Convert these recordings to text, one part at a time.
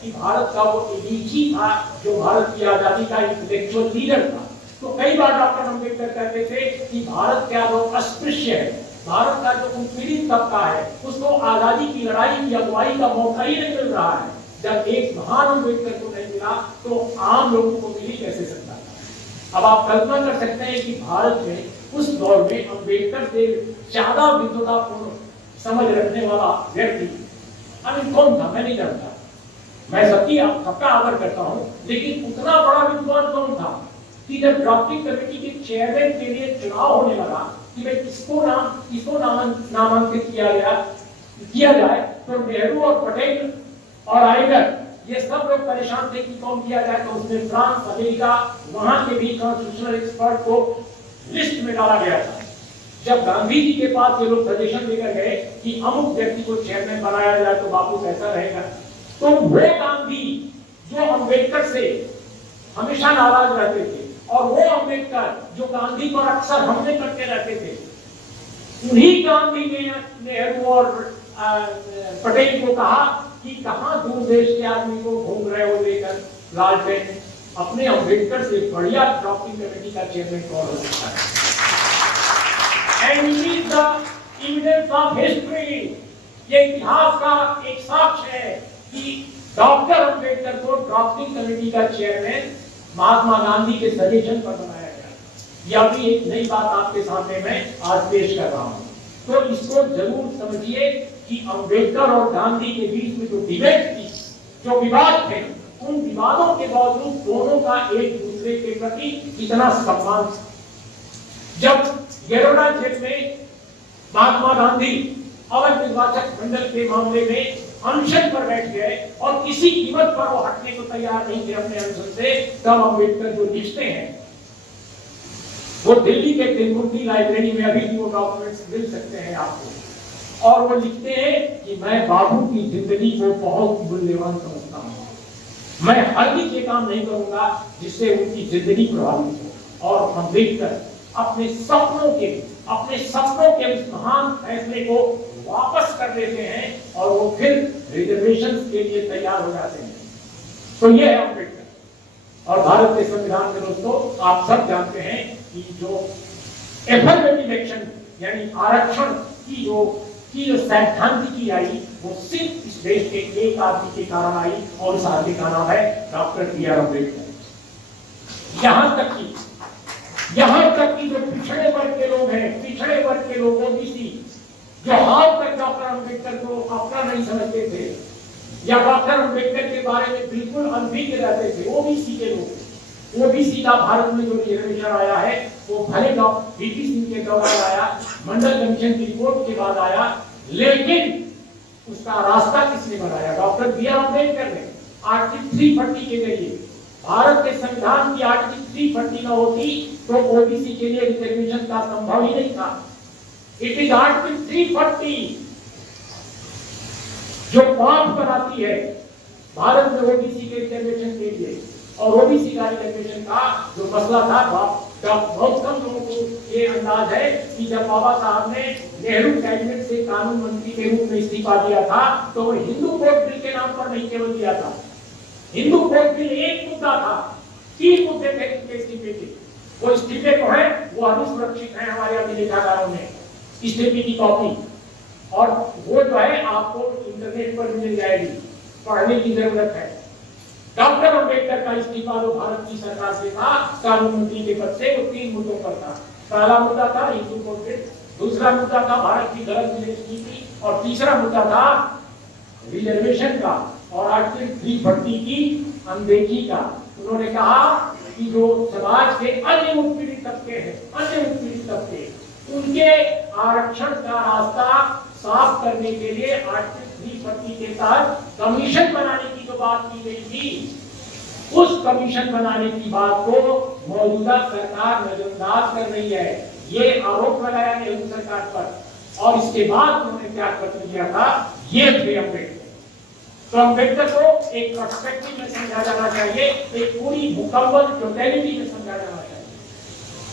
कि भारत का वो एलीट ही था जो भारत की आजादी का इंटेलेक्चुअल लीडर था। तो कई बार डॉक्टर अम्बेडकर कहते थे कि भारत क्या जो अस्पृश्य है, भारत का जो उत्पीड़ित तबका है, उसको आजादी की लड़ाई की अगुवाई का मौका ही नहीं मिल रहा है। जब एक महान अम्बेडकर को नहीं मिला तो आम लोगों को मिल ही कैसे सकता था। अब आप कल्पना कर सकते हैं कि भारत में उस दौर में अम्बेडकर से ज्यादा विद्वतापूर्ण समझ रखने वाला व्यक्ति कौन था, मैं नहीं जानता। मैं सबका आदर करता हूं, लेकिन उतना बड़ा विद्वान कौन था कि जब ड्राफ्टिंग कमेटी के चेयरमैन के लिए चुनाव होने लगा कि भाई किसको नामांकित किया जाए, तो नेहरू और पटेल और आइगर ये सब लोग परेशान थे कि कौन किया जाए। तो उसमें फ्रांस, अमेरिका, वहां के भी कॉन्स्टिट्यूशनल एक्सपर्ट को लिस्ट में डाला गया था। जब गांधी जी के पास ये लोग सजेशन लेकर गए कि अमुक व्यक्ति को चेयरमैन बनाया जाए तो बापू कैसा रहेगा, तो वो गांधी जो अम्बेडकर से हमेशा नाराज रहते थे और वो अम्बेडकर जो गांधी पर अक्सर हमले करते रहते थे, उन्हीं गांधी ने नेहरू और पटेल को कहा कि कहां दूर देश के आदमी को घूम रहे हो लेकर लालटेन, अपने अम्बेडकर से बढ़िया ड्राफ्टिंग कमेटी का चेयरमैन कौन हो सकता है। And it is the evidence of history, ये इतिहास का एक साक्ष्य है कि डॉक्टर अम्बेडकर को ड्राफ्टिंग कमेटी का चेयरमैन महात्मा गांधी के सजेशन पर बनाया गया। यह भी एक नई बात आपके सामने मैं आज पेश कर रहा हूं। तो इसको जरूर समझिए कि अम्बेडकर और गांधी के बीच में जो डिबेट थी, जो विवाद थे, उन विवादों के बावजूद दोनों का एक दूसरे के प्रति कितना सम्मान था। जब बड़ौदा जेल में महात्मा गांधी अवध निर्वाचक मंडल के मामले में अनशन पर बैठ गए और किसी कीमत पर वो हटने को तैयार नहीं थे अपने अनशन से, तब अम्बेडकर जो लिखते हैं, वो दिल्ली के तिरुमूर्ति लाइब्रेरी में अभी भी वो डॉक्यूमेंट्स मिल सकते हैं आपको, और वो लिखते हैं कि मैं बाबू की जिंदगी को बहुत मूल्यवान समझता हूं, मैं हर चीज ये काम नहीं करूंगा जिससे उनकी जिंदगी प्रभावित हो। और अम्बेडकर अपने सपनों के उस महान फैसले को वापस कर लेते हैं और वो फिर रिजर्वेशन के लिए तैयार हो जाते हैं। तो ये है अम्बेडकर। और भारत के संविधान में दोस्तों आप सब जानते हैं कि जो एफर्मेटिव एक्शन यानी आरक्षण की जो सैद्धांतिकी आई, वो सिर्फ इस देश के एक आदमी के कारण आई, और उस आदमी का नाम है डॉक्टर बी.आर. अम्बेडकर। यहां तक कि जो पिछड़े वर्ग के लोग हैं, पिछड़े वर्ग के लोग ओबीसी, जो हाल तक डॉक्टर अम्बेडकर को अपना नहीं समझते थे या डॉक्टर अम्बेडकर के बारे में बिल्कुल अनभिज्ञ रहते थे, ओबीसी के लोग, ओबीसी का भारत में जो रिजर्वेशन आया है वो भले डॉक्टर वीपी सिंह के दौरान आया, मंडल कमीशन की रिपोर्ट के बाद आया, लेकिन उसका रास्ता किसने बनाया? Doctor B R. अम्बेडकर ने। आर्टिकल 340 के जरिए भारत के संविधान की आर्टिकल 340 न होती तो ओबीसी के लिए रिजर्वेशन का संभव ही नहीं था। इट इज आर्टिकल 340 जो पाठ बनाती है भारत में ओबीसी के रिजर्वेशन के लिए, और ओबीसी का रिजर्वेशन का जो मसला था, बहुत कम लोगों को ये अंदाज है कि जब बाबा साहब ने नेहरू कैबिनेट से कानून मंत्री के रूप में इस्तीफा दिया था, तो वो हिंदू कोड बिल के नाम पर नहीं केवल दिया था। हिंदू कोड बिल एक मुद्दा था, 3 मुद्दे थे इस्तीफे के। वो इस्तीफे को है वो अनुसुरक्षित है हमारे अभिलेखागारों में, इस्तीफे की कॉपी, और वो जो है आपको इंटरनेट पर मिल जाएगी, पढ़ने की जरूरत है। डॉक्टर अम्बेडकर का इस्तीफा जो भारत की सरकार से था कानून मंत्री के पद से, वो 3 मुद्दों पर था। पहला मुद्दा था हिंदू कोड बिल, दूसरा मुद्दा था भारत की गलत विदेश नीति, और तीसरा मुद्दा था रिजर्वेशन का और आर्टिकल 340 की अनदेखी का। उन्होंने कहा कि जो समाज के अन्य उत्पीड़ित तबके उनके आरक्षण का रास्ता साफ करने के लिए आर्टिकल 340 के तहत कमीशन बनाने की जो बात की गई थी, उस कमीशन बनाने की बात को मौजूदा सरकार नजरअंदाज कर रही है। ये आरोप लगाया नेहरू सरकार पर, और इसके बाद उन्होंने क्या पत्र दिया था, ये थे अम्बेडकर। तो अम्बेडकर को एक पर्सपेक्टिव में समझा जाना चाहिए, एक पूरी मुकम्मल टोटलिटी में समझा जाना चाहिए।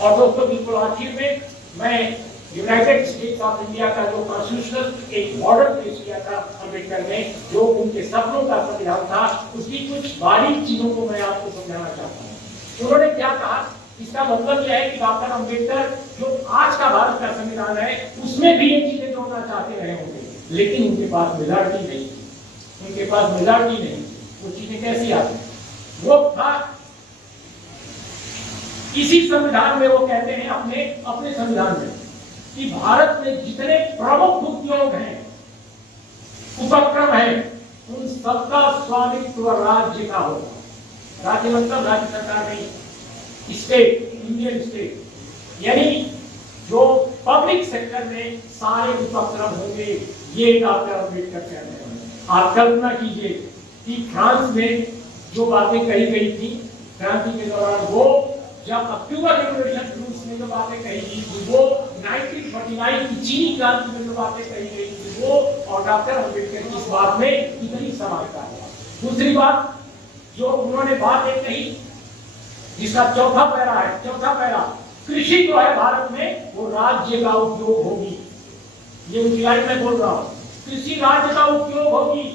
और दोस्तों बिल्कुल आखिर में मैं यूनाइटेड स्टेट्स ऑफ इंडिया का जो कॉन्स्टिट्यूशन एक मॉडल पेश किया था अम्बेडकर ने, जो उनके सपनों का संविधान था, उसकी कुछ बारीक चीजों को मैं आपको समझाना चाहता हूँ। उन्होंने क्या कहा, इसका मतलब यह है कि डॉक्टर अम्बेडकर जो आज का भारत का संविधान है उसमें भी ये चीजें जोड़ना चाहते रहे होंगे, लेकिन उनके पास मेजॉरिटी नहीं थी, उनके पास मेजॉरिटी नहीं थी। वो चीजें कैसी आती, वो था इसी संविधान में, वो कहते हैं अपने अपने संविधान में कि भारत में जितने प्रमुख उद्योग हैं, उपक्रम है, उन सबका स्वामित्व राज्य का होगा। राज्य मतलब राज्य सरकार नहीं, स्टेट, इंडियन स्टेट, यानी जो पब्लिक सेक्टर में सारे उपक्रम होंगे, ये डॉक्टर अम्बेडकर कह रहे हैं। आप कल्पना कीजिए कि फ्रांस में जो बातें कही गई थी क्रांति के दौरान, वो जब अक्टूबर रिवॉल्यूशन रूस में जो बातें कही गई थी वो, 1949 की चीनी क्रांति में जो बातें कही गई थी वो, और डॉक्टर अम्बेडकर की इस बात में कितनी समानता है। दूसरी बात जो उन्होंने बात एक कही, जिसका चौथा पैरा है, चौथा पैरा, कृषि जो है भारत में वो राज्य का उपयोग होगी। ये उनकी लाइन में बोल रहा हूं, कृषि राज्य का उपयोग होगी।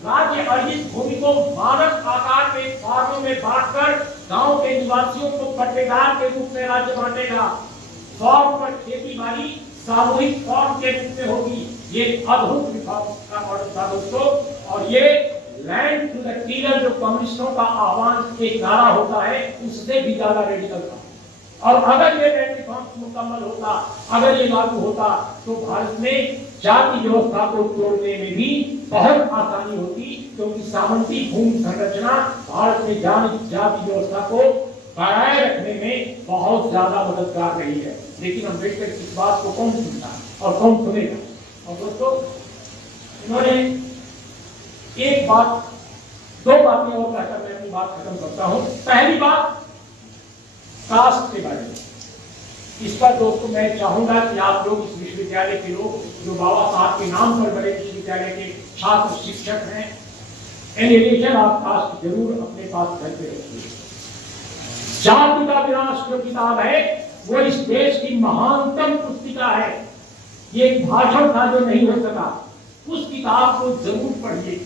राज्य अर्जित भूमि को मानक आकार में फार्मों में बांटकर गांव के निवासियों को पट्टेदार के रूप में राज्य बांटेगा। फॉर्म पर खेती बाड़ी सामूहिक फॉर्म के रूप में होगी। ये अद्भुत रिफॉर्म का मॉडल था दोस्तों, और ये लैंड टू द टीलर जो कम्युनिस्टों का आह्वान एक नारा होता है, उससे भी ज्यादा रेडिकल था। और अगर ये लैंड रिफॉर्म मुकम्मल होता, अगर ये लागू होता, तो भारत में जाति व्यवस्था को तोड़ने में भी बहुत आसानी होती, क्योंकि सामंती भूमि संरचना भारत में जाति व्यवस्था को बनाए रखने में बहुत ज्यादा मददगार रही है। लेकिन अम्बेडकर की इस बात को कौन सुनता और कौन सुनेगा। और दोस्तों इन्होंने एक बात, दो बातें और कहकर मैं अपनी बात खत्म करता हूं। पहली बात कास्ट के बारे में, इस पर दोस्तों मैं चाहूंगा कि आप लोग इस विश्वविद्यालय के लोग जो बाबा साहब के नाम पर बड़े विश्वविद्यालय के छात्र शिक्षक हैं, एनिमेशन ऑफ कास्ट जरूर अपने पास घर पे रखिए। जाति का विनाश जो किताब है वो इस देश की महानतम पुस्तिका है। ये एक भाषण था जो नहीं हो सका, उस किताब को जरूर पढ़िए।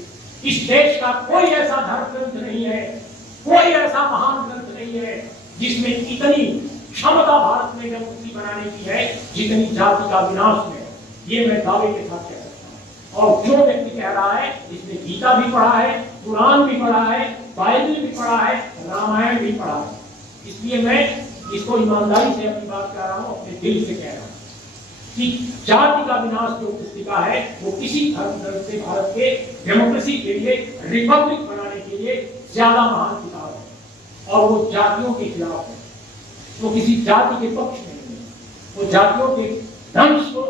इस देश का कोई ऐसा धर्म ग्रंथ नहीं है, कोई ऐसा महान ग्रंथ नहीं है जिसमें इतनी क्षमता भारत में डेमोक्रेसी बनाने की है जितनी जाति का विनाश में। ये मैं दावे के साथ कह सकता हूं। और जो व्यक्ति कह रहा है, इसने गीता भी पढ़ा है, कुरान भी पढ़ा है, बाइबल भी पढ़ा है, रामायण भी पढ़ा है। इसलिए मैं इसको ईमानदारी से अपनी बात कह रहा हूं, अपने दिल से कह रहा हूं कि जाति का विनाश जो पुस्तिका है वो किसी धर्म ग्रंथ से भारत के डेमोक्रेसी के लिए, रिपब्लिक बनाने के लिए ज्यादा महान किताब है। और वो जातियों के खिलाफ है, वो किसी जाति के पक्ष में नहीं है, वो जातियों के दंश को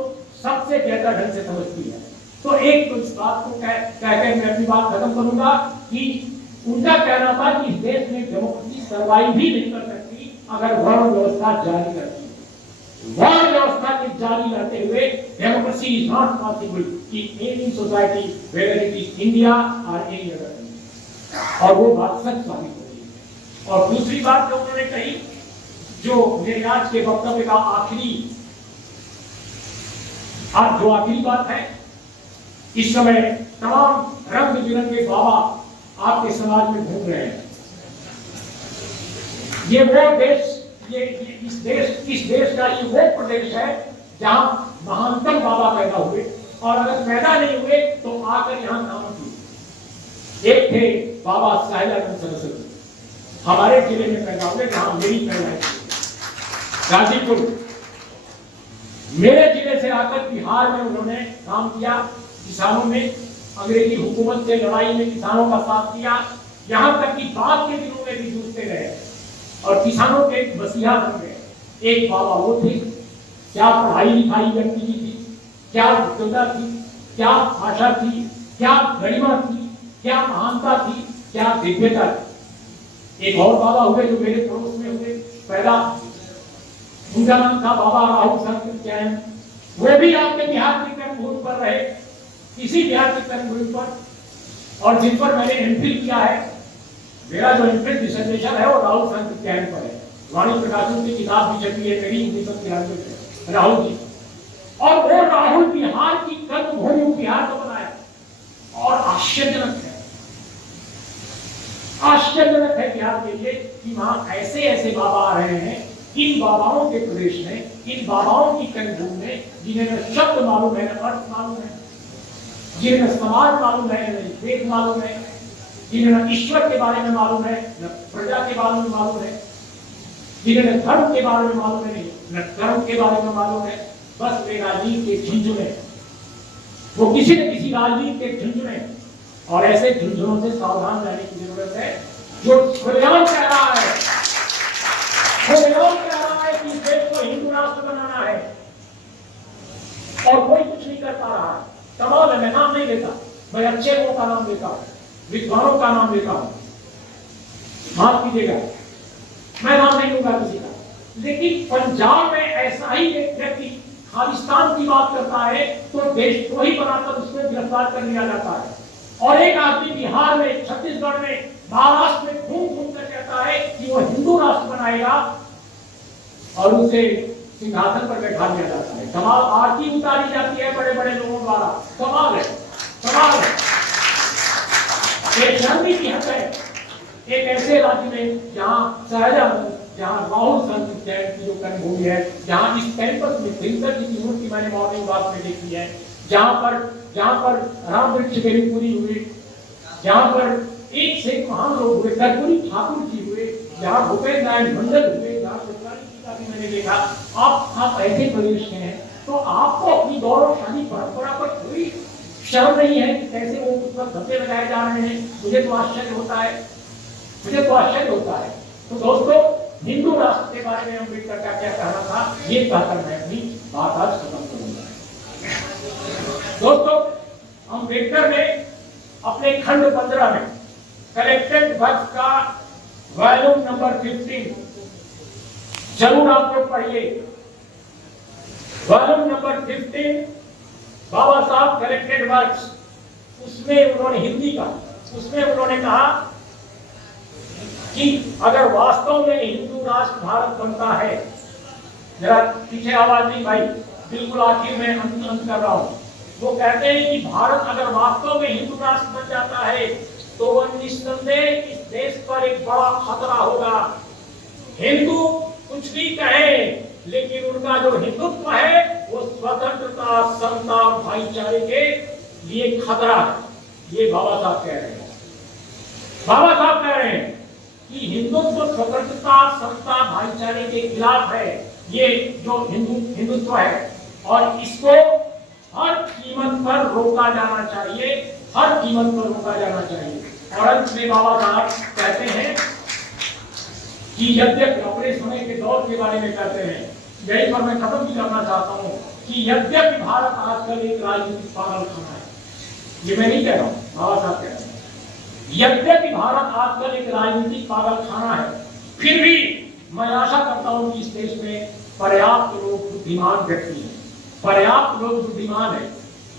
सबसे बेहतर ढंग से समझती है। तो एक तो इस बात को कहकर मैं अपनी बात खत्म करूंगा कि उनका कहना था कि इस देश में डेमोक्रेसी सर्वाइव भी नहीं कर सकती अगर वर्ण व्यवस्था जारी रहती है। वर्ण व्यवस्था के जारी रहते हुए democracy is not possible in any society whether it is India और एनी अदर। और वो बात सच साबित हो रही है। और दूसरी बात जो उन्होंने कही, जो मेरे आज के वक्तव्य का आखिरी बात है, इस समय तमाम रंग बिरंगे बाबा आपके समाज में घूम रहे हैं। ये वो देश, इस देश का ये वो प्रदेश है जहां महानतम बाबा पैदा हुए, और अगर पैदा नहीं हुए तो आकर यहां काम किए। एक थे बाबा साहिलानंद सरस्वती, हमारे जिले में पैदा हुए, जहां मेरी पैदाइश गाजीपुर। मेरे जिले से आकर बिहार में उन्होंने काम किया, किसानों में अंग्रेजी हुकूमत से लड़ाई में किसानों का साथ किया, यहां तक कि बाद के दिनों में भी जूझते रहे और किसानों के मसीहा बन गए। एक बाबा वो थे, क्या पढ़ाई लिखाई व्यक्ति की थी, क्या योग्यता थी, क्या भाषा थी, क्या गरिमा थी, क्या महानता थी, क्या दिव्यता थी। एक और बाबा हुए जो मेरे पड़ोस में हुए पैदा, उनका नाम था बाबा राहुल सत्यनारायण। वो भी आपके बिहार की कर्मभूमि पर रहे, इसी बिहार की कर्मभूमि पर, और जिन पर मैंने एमफिल किया है। मेरा जो एमफिल डिसर्टेशन है वो राहुल सत्यनारायण पर है। वाणी प्रकाशन की किताब भी छपी है मेरी 1993 में, राहुल जी। और वो राहुल बिहार की कर्मभूमि बिहार को बनाया। और आश्चर्यजनक है बिहार के लिए कि वहां ऐसे ऐसे बाबा आ रहे हैं इन बाबाओं के प्रदेश में, इन बाबाओं की कर्मभूमि में, जिन्हें न शब्द मालूम है, न अर्थ मालूम है, जिन्हें न समाज मालूम है, न वेद मालूम है, जिन्हें न ईश्वर के बारे में मालूम है, न प्रजा के बारे में मालूम है, जिन्हें न धर्म के बारे में मालूम है, न कर्म के बारे में मालूम है। बस वे राजनीति के झुंझुने, वो किसी न किसी राजनीति के झुंझुने, और ऐसे झुंझुनों से सावधान रहने की जरूरत है। जो खुलेआम कह रहा है, खुलेआम कह रहा है कि देश को हिंदू राष्ट्र बनाना है और कोई कुछ नहीं कर पा रहा है। कमाल है, मैं नाम नहीं लेता, मैं अच्छे लोगों का नाम लेता हूं, विद्वानों का नाम लेता हूं, माफ कीजिएगा मैं नाम नहीं लूंगा किसी का। लेकिन पंजाब में ऐसा ही एक व्यक्ति खालिस्तान की बात करता है तो देशद्रोही बनाकर उसको गिरफ्तार कर लिया जाता है। और एक आदमी बिहार में, छत्तीसगढ़ में, महाराष्ट्र में घूम घूम कर कहता है कि वो हिंदू राष्ट्र बनाएगा और उसे सिंहासन पर बैठा दिया जाता है। कमाल, आरती उतारी जाती है बड़े बड़े लोगों द्वारा। कमाल है, कमाल है। एक शर्मी की हद है एक ऐसे राज्य में जहां सहजानंद, जहां राहुल संत की जो कर्मभूमि है, जहां इस कैंपस में दिनकर की मूर्ति मैंने मॉर्निंग वॉक में देखी है, जहां पर राम वृक्ष बेली पूरी हुई, जहां पर एक से एक महान लोग हुए, कर्पूरी ठाकुर जी हुए, जहां भूपेंद्र नारायण मंडल हुए, जहां शिवरानी जी का भी मैंने देखा। आप ऐसे प्रदेश के हैं तो आपको अपनी गौरवशाली परंपरा पर कोई शर्म नहीं है कि कैसे वो उस पर धब्बे लगाए जा रहे हैं। मुझे तो आश्चर्य होता है, मुझे तो आश्चर्य होता है। तो दोस्तों, हिंदू राष्ट्र के बारे में अम्बेडकर का क्या कहना था, ये कहकर मैं अपनी बात आज खत्म करूंगा। दोस्तों, अम्बेडकर ने अपने खंड 15 में कलेक्टेड वर्क्स का वॉल्यूम नंबर 15 जरूर आप लोग पढ़िए। वॉल्यूम नंबर 15 बाबा साहब कलेक्टेड वर्क्स, उसमें उन्होंने हिंदी का, उसमें उन्होंने कहा कि अगर वास्तव में हिंदू राष्ट्र भारत बनता है, जरा पीछे आवाज नहीं भाई, बिल्कुल आखिर में अंत कर रहा हूं। वो कहते हैं कि भारत अगर वास्तव में हिंदू राष्ट्र बन जाता है तो वह निस्संदेह इस देश पर एक बड़ा खतरा होगा। हिंदू कुछ भी कहे, लेकिन उनका जो हिंदुत्व है वो स्वतंत्रता, समता, भाईचारे के लिए खतरा है। ये बाबा साहब कह रहे हैं। बाबा साहब कह रहे हैं कि हिंदुत्व स्वतंत्रता, समता, भाईचारे के खिलाफ है। ये जो हिंदुत्व है और इसको हर कीमत पर रोका जाना चाहिए, हर कीमत पर रोका जाना चाहिए। और अंत में बाबा साहब कहते हैं कि यद्यपि अपने समय के दौर के बारे में कहते हैं, यही पर मैं खत्म भी करना चाहता हूं कि यद्यपि भारत आजकल एक राजनीतिक पागलखाना है। ये मैं नहीं कह रहा हूं, बाबा साहब कह रहे हैं। यद्यपि भारत आजकल एक राजनीतिक पागलखाना है, फिर भी मैं आशा करता हूं कि इस देश में पर्याप्त लोग बुद्धिमान व्यक्ति हैं, पर्याप्त लोग बुद्धिमान है।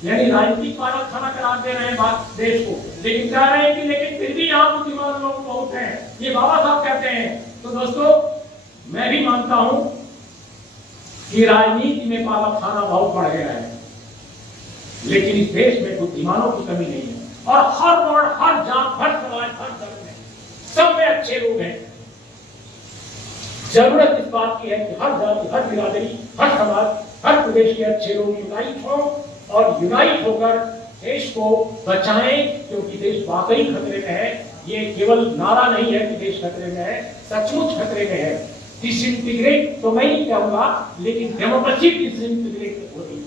यानी राजनीतिक पागलखाना करा दे रहे हैं देश को, लेकिन कह रहे हैं कि लेकिन फिर भी यहाँ बुद्धिमान लोग बहुत हैं, ये बाबा साहब कहते हैं। तो दोस्तों, मैं भी मानता हूं कि राजनीति में पागलखाना बहुत बढ़ गया है, लेकिन इस देश में बुद्धिमानों की कमी नहीं है। और हर वर्ण, हर जात, हर समाज, हर धर्म में सब में अच्छे लोग हैं। जरूरत इस बात की है कि हर जाति, हर बिरादरी, हर समाज, हर प्रदेश के अच्छे लोग यूनाइट हो और यूनाइट होकर देश को बचाएं, क्योंकि देश वाकई खतरे में है। ये केवल नारा नहीं है कि देश खतरे में है, सचमुच खतरे में है। डिसइंटीग्रेट तो मैं नहीं कहूंगा, लेकिन डेमोक्रेसी डिसइंटीग्रेट हो रही है,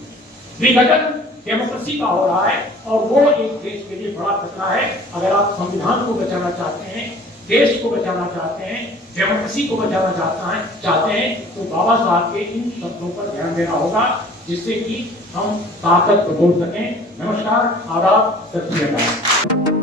विघटन डेमोक्रेसी का हो रहा है, और वो एक देश के लिए बड़ा खतरा है। अगर आप संविधान को बचाना चाहते हैं, देश को बचाना चाहते हैं, डेमोक्रेसी को बचाना चाहते हैं, तो बाबा साहब के इन शब्दों पर ध्यान देना होगा, जिससे कि हम ताकत को बोल सकें। नमस्कार, आदाब, सत श्री अकाल।